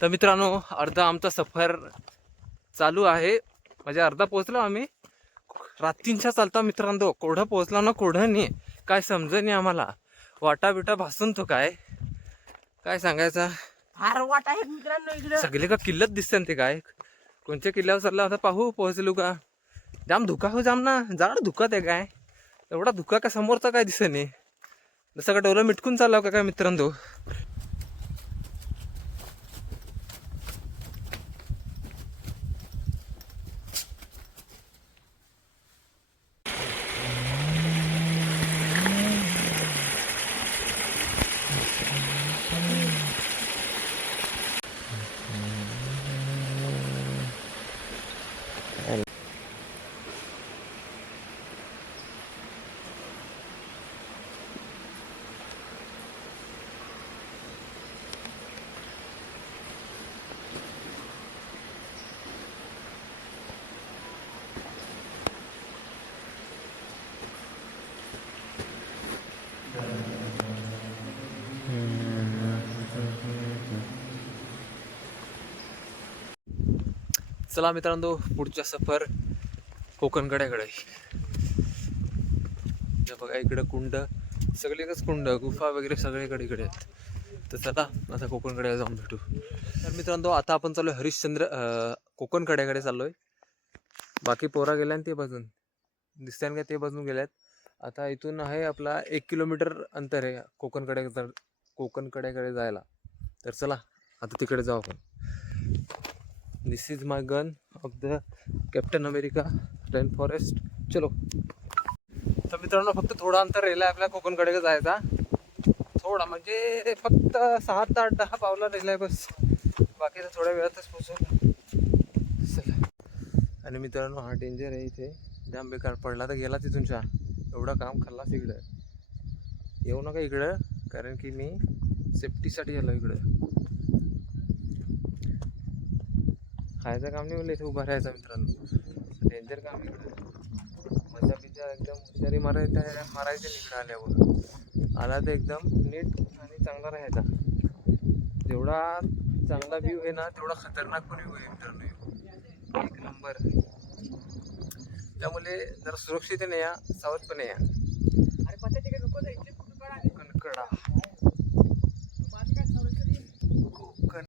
तर मित्रांनो, अर्धा आमचा सफर चालू आहे, म्हणजे अर्धा पोहोचलो आम्ही. रात्रींच्या चालता मित्रांनो, कोढं पोहोचला ना कोढं नाही, काय समज नाही आम्हाला. वाटा बिटा भासून तो काय काय सांगायचा. फार वाट आहे मित्रांनो इकडं. सगळे का किल्लत दिसते ते काय, कोणत्या किल्ल्यावर चालला आता पाहू पोहोचलो का. जाम धुका हो जाम ना, जाड धुका ते काय, एवढा धुका का समोरचा काय दिसत नाही, जसं का डोलं मिटकून चालला का काय मित्रांनो. चला मित्रांनो, पुढचा सफर कोकणकड्याकडे. बघा इकडं कुंड, सगळीकडेच कुंड गुफा वगैरे सगळीकडे इकडे आहेत. तर चला आता कोकणकड्याला जाऊन भेटू. तर मित्रांनो, आता आपण चाललोय हरिश्चंद्र कोकणकड्याकडे चाललोय. बाकी पोरा गेल्या ते बाजून दिसत्यान का, ते बाजून गेल्यात. आता इथून आहे आपला 1 किलोमीटर अंतर आहे कोकणकड्याकडे जायला. तर चला आता तिकडे जाऊ आपण. This is my gun of the Captain America rain forest. चलो. तर मित्रांनो, फक्त थोडा अंतर राहिला आपल्या कोकणकडे जायचा. थोडा म्हणजे फक्त 7, 8, 10 पावला राहिलाय बस. बाकी तर थोड्या वेळातच पोहोचू. चला. आणि मित्रांनो, हा डेंजर आहे इथे, जाम बेकार. पडला तर गेला तिथून चहा. एवढं काम खाल्लास इकडं. येऊ नका इकडं, कारण की मी सेफ्टीसाठी आलो इकडं. खायचं काम नाही, इथे उभा राहायचा मित्रांनो. डेंजर काम इकडं. मजा बिजा एकदम हुशारी मारायची इकडं आल्यावर. आला तर एकदम नीट आणि चांगला राहायचा. जेवढा चांगला व्ह्यू आहे ना, तेवढा खतरनाक पण व्ह्यू आहे मित्रांनो. 1 नंबर. त्यामुळे जरा सुरक्षितने या, सावधपणे या. कोकणकडा